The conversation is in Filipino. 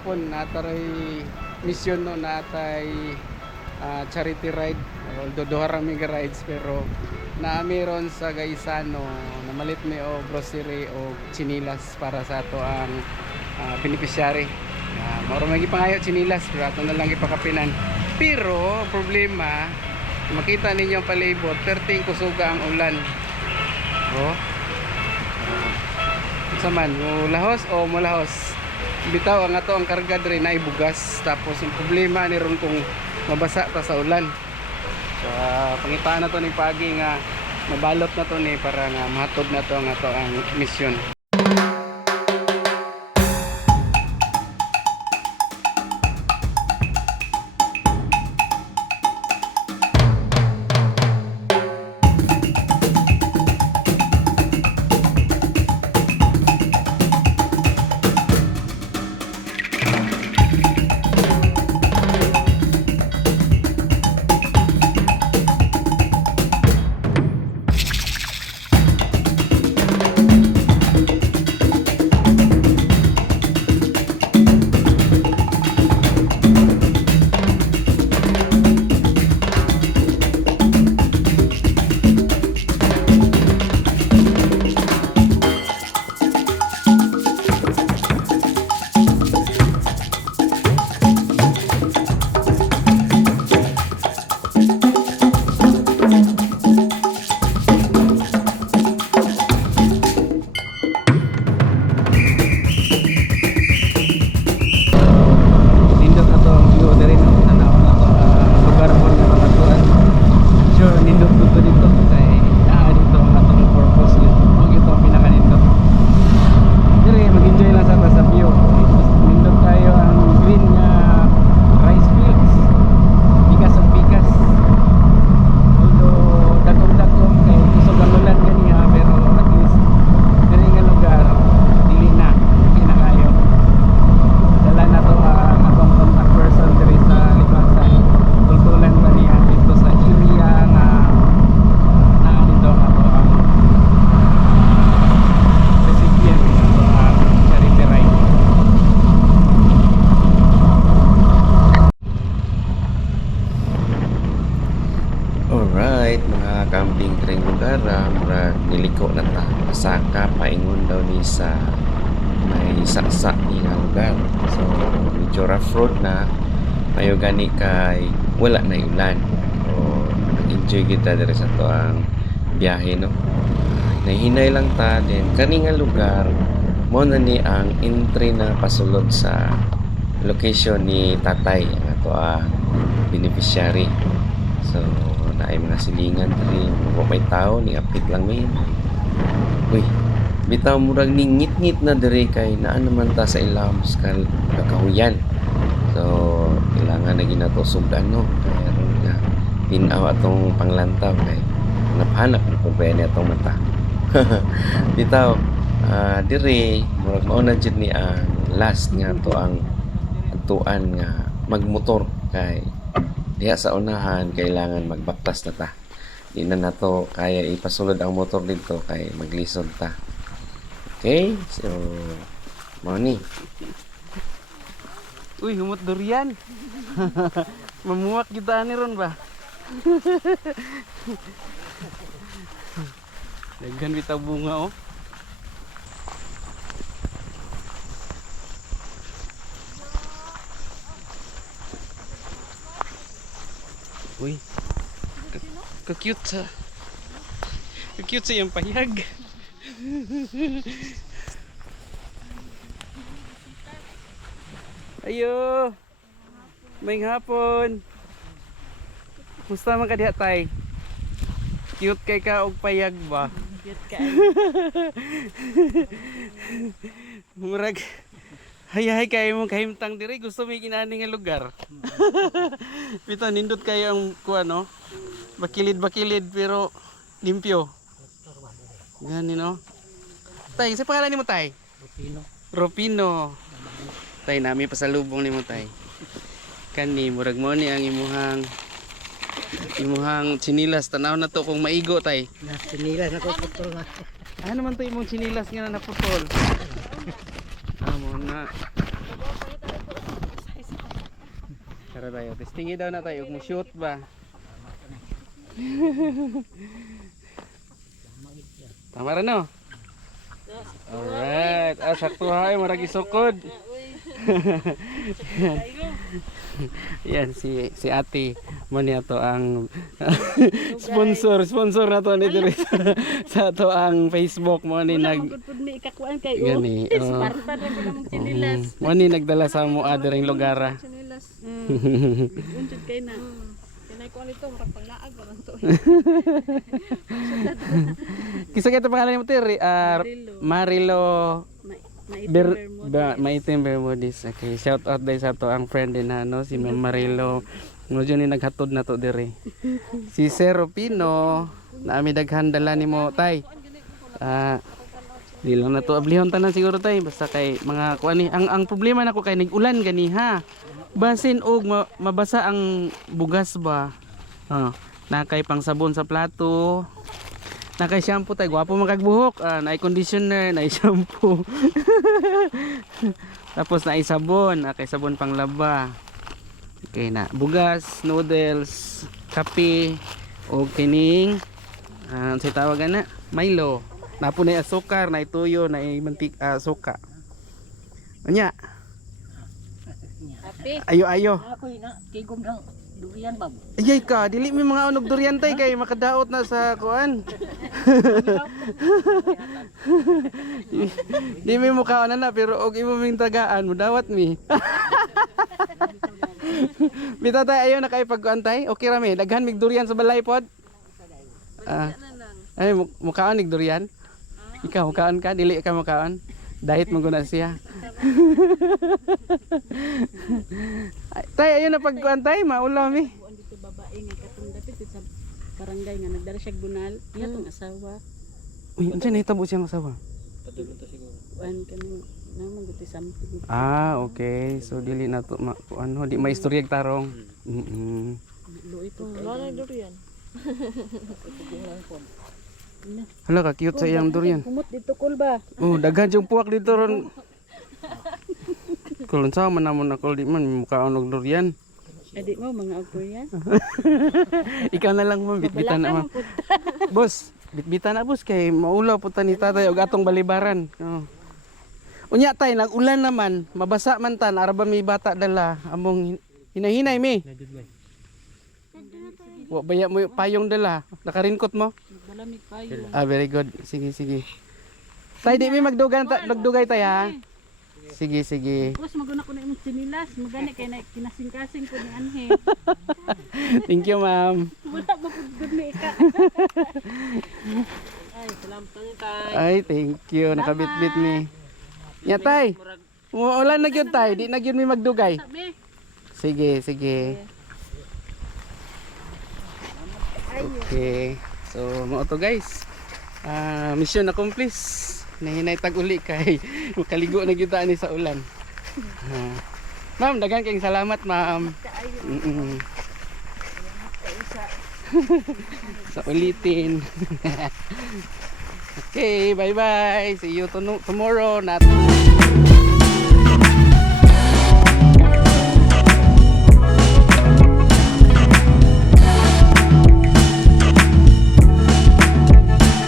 gihapon natay mission no natay charity ride, although duha ra mi rides pero na meron sa Gaisano namalit mi og grocery o chinilas para sa ato ang beneficiary. Mao ra pangayo chinilas pero ato na lang ipakapinan. Pero problema makita ninyo ang palibot perting kusuga ang ulan. Oh. Saman mulahos o mulahos. Bitaw ang ato ang karga diri na ibugas tapos yung problema ni ron kung mabasa ta sa ulan. So pangitaan na to ni pagi nga mabalot na to ni para nga mahatod na to ang ato ang mission. Alright, mga camping train lugar, murag niliko na ta. Pasaka, paingon daw ni sa may saksak ni nga lugar. So, medyo rough road na. Mayo gani kay wala na ulan. So, nag-enjoy kita diri sa to ang biyahe, no? Nahinay lang ta, din kani nga lugar, mo na ni ang entry na pasulod sa location ni tatay, ang ato ang beneficiary. So, naay mga silingan diri, mo may tao ni apit lang may. Uy, bitaw murag ni ngit-ngit na diri kay naa naman ta sa ilam sa kakahuyan. So, kailangan na ginato sugan, no? Kaya nga tinaw atong panglantaw kay hanap na kung pwede atong mata. Bitaw, diri murag mao na jud ni ang last nga to ang atuan nga magmotor kay diha sa unahan kailangan magbaktas na ta. Di na nato kaya ipasulod ang motor dito kay maglisod ta. Okay? So, mao ni. Uy, humot durian. Mamuwak kita ni ron ba? Daghan bitaw bunga oh. Uy. Ka-cute sa. Ka-cute sa yung payag. Ayo. May hapon. Musta man ka diha tay? Cute kay ka og payag ba? Cute kay. Murag hay kay mo kahimtang diri gusto mi kinani nga lugar. Bitaw nindot kayo ang kuan no. Bakilid pero limpyo. Gani no. Tay, sa pangalan nimo tay? Rupino. Rupino. Tay nami pasalubong nimo tay. Kani murag mo ni ang imuhang chinilas tanaw na to kung maigo tay. Na sinilas ako putol na. Ano man to imong chinilas nga naputol? Amo na. Tara tayo. Testingi daw na tayo. Kung shoot ba? Tama rin no? Alright. Sakto hay. Maragi sukod. Yan si ate mo niya to ang sponsor na to ni diri sa to ang Facebook mo ni nag ikakuan kay gani Spartan ra ko namang sinilas. mo ni nagdala sa mo adering lugar. Sinilas. Unsud kay na. Kanay ko nito murag panglaag ra to. Kisa kay pangalan mo tiri Marilo Maitim Bermudis. Okay, shout out day sa to ang friend din na no si Ma'am Marilo. Medyo ni naghatod na to diri. Si Sir Pino na ami daghan dala nimo tay. Di lang na to ablihon tanan siguro tay basta kay mga kuan ni ang problema nako kay nag-ulan gani ha. Basin og mabasa ang bugas ba. Na kay pang sabon sa plato. Na kay shampoo tay gwapo magagbuhok, na conditioner, na shampoo. Tapos na sabon, na kay sabon panglaba. Okay na, bugas, noodles, kape, o kining sa tawagan na, Milo. Napo na asukar, na tuyo, na mantika, suka. Anya? Ayo. Ako na tigom ng durian bab. Ayay ka, dili mi mga unog durian tay kay makadaot na sa kuan. Di mi mukha na pero og imo ming tagaan mo dawat mi. Bitaw tay ayo na kay pagkuan tay. Okay ra mi, daghan mig durian sa balay pod. Ay mukhaon nig durian. Ikaw mukhaon ka, dili ka mukhaon. Diet mo guna siya. Tay ayo na pagkuan tay, maulaw mi. Buan dito babae nga katong dapit sa barangay nga nagdala siya bunal. Iya tong asawa. Uy, unsa nahitabo siyang asawa? Kuan kami namang guti something. Okay. So dili na to ano, di maistorya tarong. Luoy to. Wala durian. Hala ka cute sa iyang durian. Kumot dito kul ba? Oh, daghan yung puwak dito ron. Kulon sa man namon ako di man mukhaon og durian. Adi mo mga agpo yan. Ikaw na lang man bitbitan na man. Boss, bitbitan na boss kay maulaw puta ni tatay og atong balibaran. Oh. Unya tay nag-ulan naman, mabasa man tan araba may bata dala among hinahinay mi. Wa baya mo payong dala, nakarinkot mo? Balamig payo. Very good. Sige. Tay di mi magdugay tay ha. Sige. Tapos maguna ko na imong sinilas, magani kay na kinasing-kasing ko ni Anhe. Thank you, ma'am. Wala ba pud gud ni ka. Ay, salamat tay. Ay, thank you. Nakabitbit mi. Ya tay. Wala na gyud tay, di na gyud mi magdugay. Sabi. Sige. Okay. So, mo to guys. Mission accomplished. Nahinay tag uli kay makaligo na gyud ani sa ulan. Ma'am, daghan kayong salamat, ma'am. Sa ulitin. Okay, bye-bye. See you tomorrow.